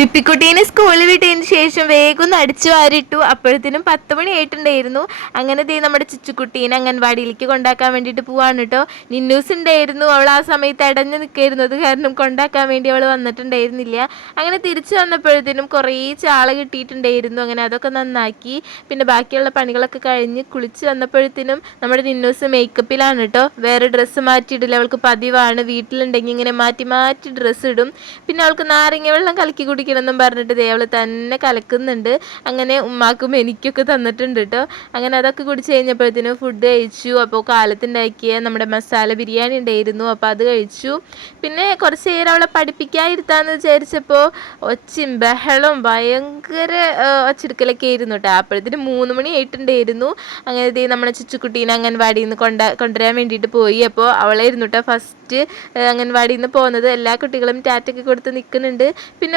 പിപ്പിക്കുട്ടീനെ സ്കൂളിൽ വിട്ടതിന് ശേഷം വേഗം അടിച്ചു വാരിട്ടു. അപ്പോഴത്തേനും പത്ത് മണി ആയിട്ടുണ്ടായിരുന്നു. അങ്ങനെ ദേ നമ്മുടെ ചുച്ചുക്കുട്ടീനെ അംഗൻവാടിയിലേക്ക് കൊണ്ടാക്കാൻ വേണ്ടിയിട്ട് പോവാണ് കേട്ടോ നിന്നൂസ് ഉണ്ടായിരുന്നു. അവൾ ആ സമയത്ത് അടഞ്ഞു നിൽക്കായിരുന്നു. അത് കാരണം കൊണ്ടാക്കാൻ വേണ്ടി അവൾ വന്നിട്ടുണ്ടായിരുന്നില്ല. അങ്ങനെ തിരിച്ചു വന്നപ്പോഴത്തേനും കുറേ ചാള കിട്ടിയിട്ടുണ്ടായിരുന്നു. അങ്ങനെ അതൊക്കെ നന്നാക്കി. പിന്നെ ബാക്കിയുള്ള പണികളൊക്കെ കഴിഞ്ഞ് കുളിച്ച് വന്നപ്പോഴത്തേനും നമ്മുടെ നിന്നൂസ് മേക്കപ്പിലാണ് കേട്ടോ വേറെ ഡ്രസ്സ് മാറ്റിയിടില്ല. അവൾക്ക് പതിവാണ്. വീട്ടിലുണ്ടെങ്കിൽ ഇങ്ങനെ മാറ്റി മാറ്റി ഡ്രസ്സ് ഇടും. പിന്നെ അവൾക്ക് നാരങ്ങ വെള്ളം കലക്കി കുടിക്കണം എന്നും പറഞ്ഞിട്ട് ദേവൾ തന്നെ കലക്കുന്നുണ്ട്. അങ്ങനെ ഉമ്മാക്കും എനിക്കൊക്കെ തന്നിട്ടുണ്ട് കേട്ടോ അങ്ങനെ അതൊക്കെ കുടിച്ച് കഴിഞ്ഞപ്പോഴത്തേനും ഫുഡ് കഴിച്ചു. അപ്പോൾ കാലത്തുണ്ടാക്കിയ നമ്മുടെ മസാല ബിരിയാണി ഉണ്ടായിരുന്നു. അപ്പോൾ അത് കഴിച്ചു. പിന്നെ കുറച്ച് നേരം അവളെ പഠിപ്പിക്കാതിരുത്താന്ന് വിചാരിച്ചപ്പോൾ ഒച്ചയും ബഹളവും ഭയങ്കര ഒച്ചെടുക്കലൊക്കെ ആയിരുന്നു കേട്ടോ അപ്പോഴത്തേന് മൂന്ന് മണി ആയിട്ടുണ്ടായിരുന്നു. അങ്ങനെ ദേ നമ്മുടെ ചുച്ചുക്കുട്ടീനെ അംഗൻവാടിയിൽ നിന്ന് കൊണ്ട കൊണ്ടുവരാൻ വേണ്ടിയിട്ട് പോയി. അപ്പോൾ അവളായിരുന്നു കേട്ടോ ഫസ്റ്റ് അംഗൻവാടിയിൽ നിന്ന് പോകുന്നത് എല്ലാ കുട്ടികളും ടാറ്റൊക്കെ കൊടുത്ത് നിൽക്കുന്നുണ്ട് പിന്നെ